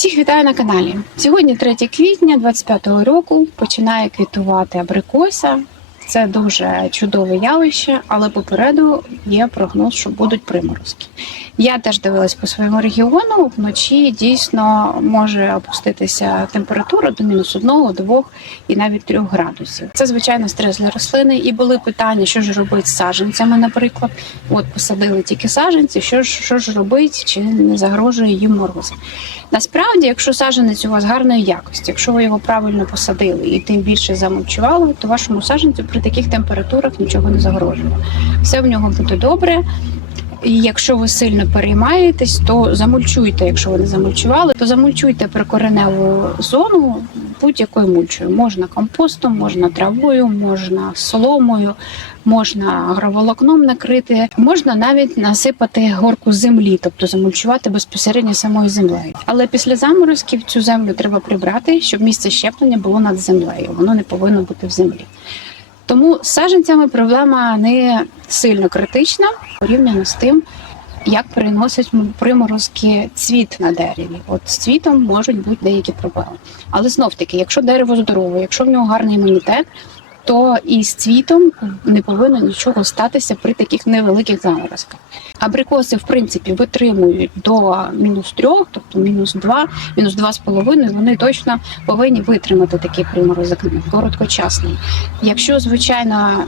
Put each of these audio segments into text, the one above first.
Всіх вітаю на каналі. Сьогодні 3 квітня 25-го року починає квітувати абрикоса. Це дуже чудове явище, але попереду є прогноз, що будуть приморозки. Я теж дивилась по своєму регіону. Вночі дійсно може опуститися температура до мінус одного, двох і навіть трьох градусів. Це звичайно стрес для рослини. І були питання, що ж робити з саджанцями, наприклад. От посадили тільки саджанці, що ж що ж робить, чи не загрожує їм мороз. Насправді, якщо саджанець у вас гарної якості, якщо ви його правильно посадили і тим більше замульчували, то вашому саджанцю при таких температурах нічого не загрожує. Все в нього буде добре. І якщо ви сильно переймаєтесь, то замульчуйте. Якщо ви не замульчували, то замульчуйте прикореневу зону будь-якою мульчою. Можна компостом, можна травою, можна соломою, можна агроволокном накрити, можна навіть насипати горку землі, тобто замульчувати безпосередньо самою землею. Але після заморозків цю землю треба прибрати, щоб місце щеплення було над землею. Воно не повинно бути в землі. Тому з саджанцями проблема не сильно критична порівняно з тим, як переносять приморозки цвіт на дереві. От з цвітом можуть бути деякі проблеми. Але знов таки, якщо дерево здорове, якщо в нього гарний імунітет, то і з цвітом не повинно нічого статися при таких невеликих заморозках. Абрикоси, в принципі, витримують до мінус трьох, тобто мінус два, мінус два з половиною. Вони точно повинні витримати такий приморозок короткочасний. Якщо, звичайно,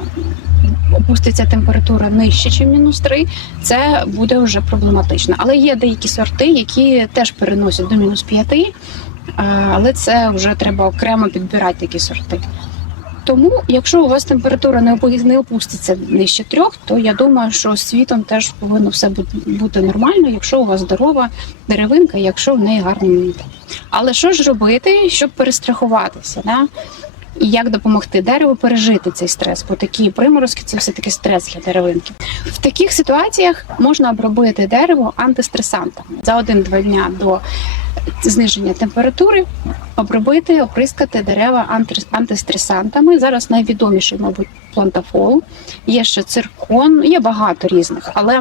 опуститься температура нижче, ніж мінус 3, це буде вже проблематично. Але є деякі сорти, які теж переносять до мінус 5, але це вже треба окремо підбирати такі сорти. Тому, якщо у вас температура не опу- опуститься нижче трьох, то я думаю, що з світом теж повинно все бути нормально, якщо у вас здорова деревинка, якщо в неї гарний імунітет. Але що ж робити, щоб перестрахуватися? Да? І як допомогти дереву пережити цей стрес? Бо такі приморозки це все таки стрес для деревинки. В таких ситуаціях можна обробити дерево антистресантами за один-два дня до зниження температури. Обробити, оприскати дерева анти- антистресантами. Зараз найвідоміший, мабуть, плантафол. Є ще циркон, є багато різних, але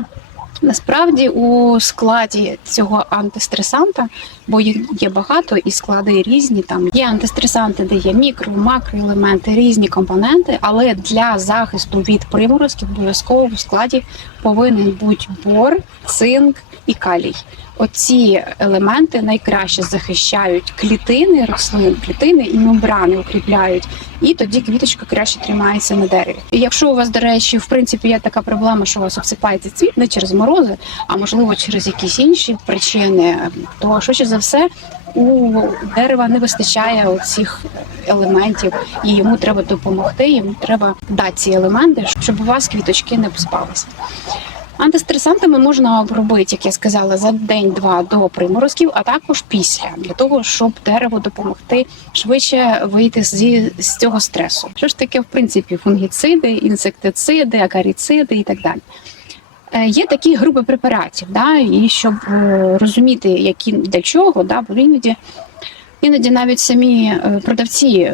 насправді у складі цього антистресанта, бо їх є багато і склади різні. Там є антистресанти, де є мікро, макроелементи, різні компоненти. Але для захисту від приморозків обов'язково в складі повинен бути бор, цинк і калій. Оці елементи найкраще захищають клітини рослин, клітини і мембрани укріпляють, і тоді квіточка краще тримається на дереві. І якщо у вас, до речі, в принципі є така проблема, що у вас обсипається цвіт не через морози, а можливо через якісь інші причини, то швидше за все у дерева не вистачає цих елементів, і йому треба допомогти. Йому треба дати ці елементи, щоб у вас квіточки не обспалися. Антистресантами можна обробити, як я сказала, за день-два до приморозків, а також після для того, щоб дереву допомогти швидше вийти зі з цього стресу. Що ж таке, в принципі, фунгіциди, інсектициди, акаріциди і так далі. Е, Є такі групи препаратів, да, і щоб е, розуміти, які для чого, да, бо іноді, іноді навіть самі е, продавці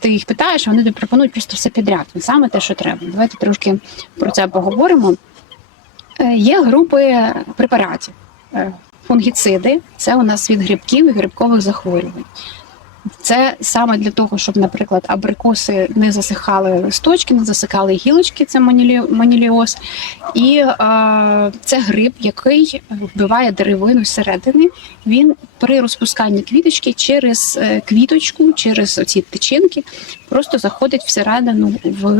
ти їх питаєш, вони тобі пропонують просто все підряд, саме те, що треба. Давайте трошки про це поговоримо. Є групи препаратів. Е, Фунгіциди це у нас від грибків і грибкових захворювань. Це саме для того, щоб, наприклад, абрикоси не засихали листочки, не засихали гілочки, це манілі- маніліоз. І е, це гриб, який вбиває деревину зсередини. Він при розпусканні квіточки через е, квіточку, через ці тичинки, просто заходить всередину в,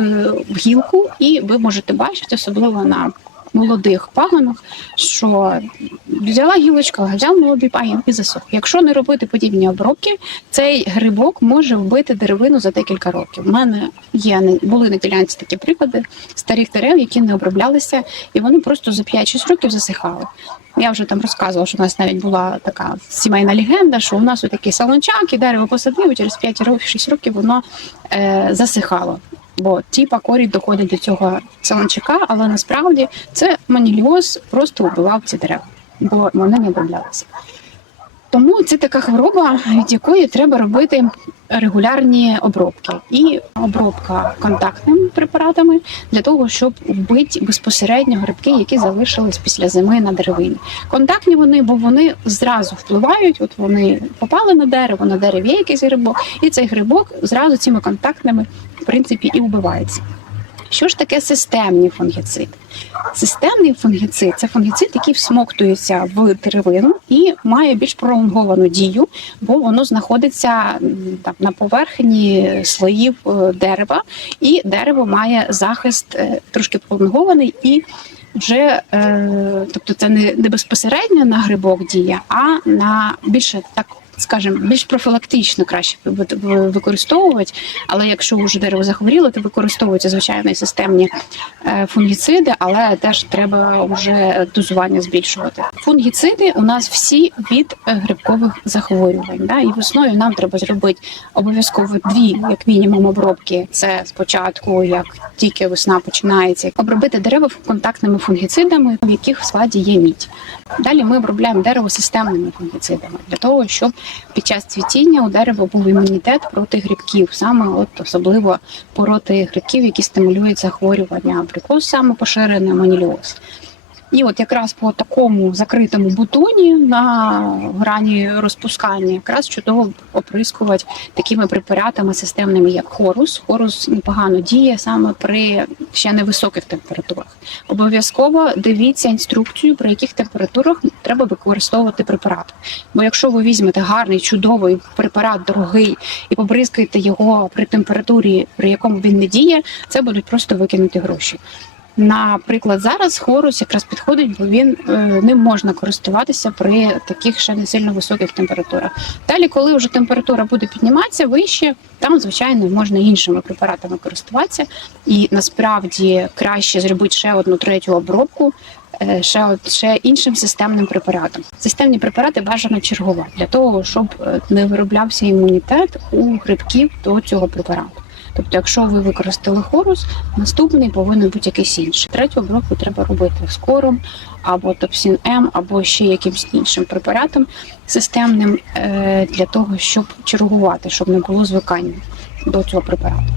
в гілку, і ви можете бачити, особливо на молодих пагонах, що взяла гілочка, взяв молодий пагін і засох. Якщо не робити подібні обробки, цей грибок може вбити деревину за декілька років. У мене є були на ділянці такі приклади старих дерев, які не оброблялися, і вони просто за 5-6 років засихали. Я вже там розказувала, що у нас навіть була така сімейна легенда, що у нас у такий салончак, і дерево посадив, і через 5 років 6 років воно е, засихало. Бо ті пакорі доходять до цього солончака, але насправді це маніліоз просто убивав ці дерева, бо вони не оброблялися. Тому це така хвороба, від якої треба робити регулярні обробки, і обробка контактними препаратами для того, щоб вбити безпосередньо грибки, які залишились після зими на деревині. Контактні вони, бо вони зразу впливають. От вони попали на дерево, на дереві є якийсь грибок, і цей грибок зразу цими контактними в принципі і вбивається. Що ж таке системні фунгіциди? Системний фунгіцид це фунгіцид, який всмоктується в деревину і має більш пролонговану дію, бо воно знаходиться там на поверхні слоїв е, дерева, і дерево має захист е, трошки пролонгований і. Вже е, тобто це не безпосередньо на грибок діє, а на більше так скажімо, більш профілактично краще ви- ви- використовувати. Але якщо вже дерево захворіло, то використовуються звичайно системні е, фунгіциди, але теж треба вже дозування збільшувати. Фунгіциди у нас всі від е, грибкових захворювань. Да? І весною нам треба зробити обов'язково дві, як мінімум, обробки. Це спочатку, як тільки весна починається, обробити дерева контактними фунгіцидами, в яких в складі є мідь. Далі ми обробляємо дерево системними фунгіцидами для того, щоб під час цвітіння у дерева був імунітет проти грибків, саме от особливо проти грибків, які стимулюють захворювання абрикос, саме поширений маніліоз. І от якраз по такому закритому бутоні на грані розпускання якраз чудово оприскувати такими препаратами системними, як хорус. Хорус непогано діє саме при ще невисоких температурах. Обов'язково дивіться інструкцію, при яких температурах треба використовувати препарат. Бо якщо ви візьмете гарний, чудовий препарат, дорогий, і побризкаєте його при температурі, при якому він не діє, це будуть просто викинути гроші. Наприклад, зараз хорус якраз підходить, бо він е, ним можна користуватися при таких ще не сильно високих температурах. Далі, коли вже температура буде підніматися вище, там звичайно можна іншими препаратами користуватися, і насправді краще зробити ще одну третю обробку. е, Ще, от- ще іншим системним препаратом. Системні препарати бажано чергувати для того, щоб е, не вироблявся імунітет у грибків до цього препарату. Тобто, якщо ви використали хорус, наступний повинен бути якийсь інший. Третю обробку треба робити скором або топсін М, або ще якимсь іншим препаратом системним е, для того, щоб чергувати, щоб не було звикання до цього препарату.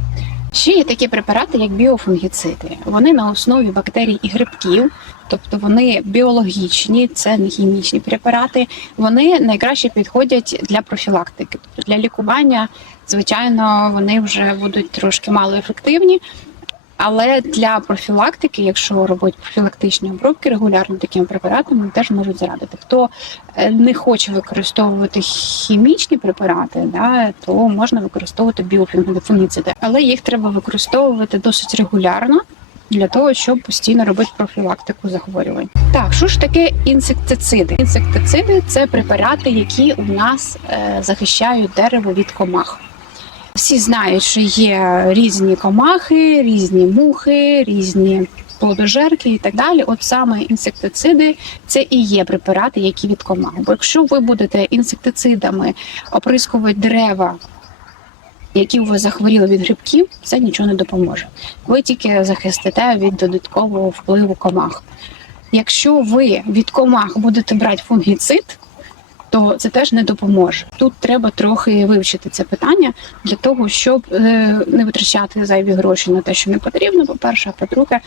Ще є такі препарати, як біофунгіциди. Вони на основі бактерій і грибків, тобто вони біологічні, це не хімічні препарати. Вони найкраще підходять для профілактики, тобто для лікування. Звичайно, вони вже будуть трошки малоефективні. Але для профілактики, якщо робити профілактичні обробки регулярно такими препаратами, теж можуть зрадити. Хто е, не хоче використовувати хімічні препарати, да, то можна використовувати біофунгіциди. Але їх треба використовувати досить регулярно для того, щоб постійно робити профілактику захворювань. Так, що ж таке інсектициди? Інсектициди це препарати, які у нас е, захищають дерево від комах. Всі знають, що є різні комахи, різні мухи, різні плодожерки і так далі. От саме інсектициди це і є препарати, які від комах. Бо якщо ви будете інсектицидами оприскувати дерева, які у вас захворіли від грибків, це нічого не допоможе. Ви тільки захистите від додаткового впливу комах. Якщо ви від комах будете брати фунгіцид, то це теж не допоможе. Тут треба трохи вивчити це питання для того, щоб е, не витрачати зайві гроші на те, що не потрібно. По-перше, а по-друге,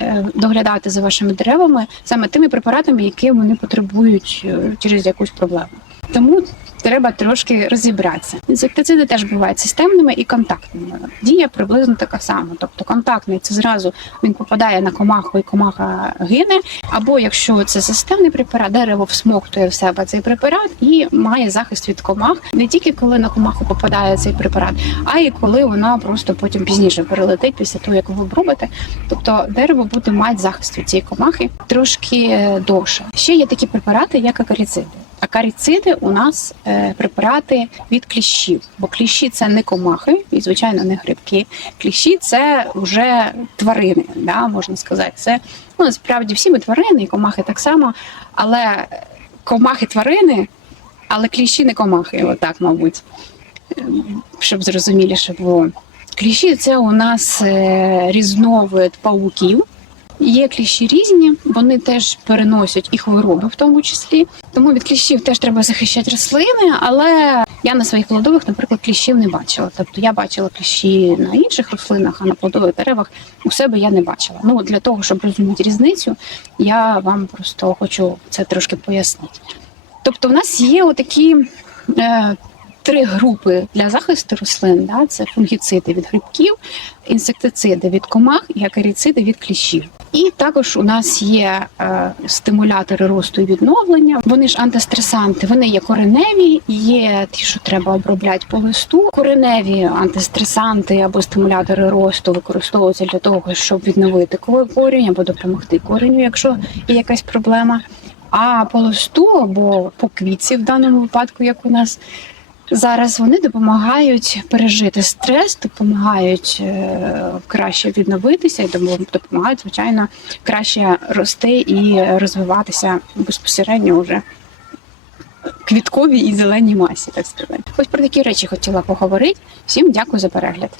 е, доглядати за вашими деревами саме тими препаратами, які вони потребують е, через якусь проблему. Тому треба трошки розібратися. Інсектициди теж бувають системними і контактними. Дія приблизно така сама. Тобто контактний це зразу він попадає на комаху і комаха гине. Або якщо це системний препарат, дерево всмоктує в себе цей препарат і має захист від комах не тільки коли на комаху попадає цей препарат, а й коли вона просто потім пізніше перелетить після того, як ви обробите. Тобто дерево буде мати захист від цієї комахи трошки довше. Ще є такі препарати, як акаріциди. Акаріциди у нас е, препарати від кліщів, бо кліщі це не комахи і, звичайно, не грибки. Кліщі це вже тварини, да, можна сказати. Це ну, насправді всі ми тварини, і комахи так само, але комахи тварини, але кліщі не комахи, отак, мабуть, Ем, щоб зрозуміліше було. Кліщі це у нас е, різновид пауків. Є кліщі різні, вони теж переносять і хвороби, в тому числі. Тому від кліщів теж треба захищати рослини. Але я на своїх плодових, наприклад, кліщів не бачила. Тобто я бачила кліщі на інших рослинах, а на плодових деревах у себе я не бачила. Ну для того, щоб розуміти різницю, я вам просто хочу це трошки пояснити. Тобто, в нас є отакі. Е, Три групи для захисту рослин да, це фунгіциди від грибків, інсектициди від комах і акаріциди від кліщів. І також у нас є е, стимулятори росту і відновлення. Вони ж антистресанти, вони є кореневі, є ті, що треба обробляти по листу. Кореневі антистресанти або стимулятори росту використовуються для того, щоб відновити корінь або допомогти кореню, якщо є якась проблема. А по листу або по квітці, в даному випадку, як у нас зараз, вони допомагають пережити стрес, допомагають е, краще відновитися і допомагають, звичайно, краще рости і розвиватися безпосередньо вже квітковій і зеленій масі, так сказати. Ось про такі речі хотіла поговорити. Всім дякую за перегляд.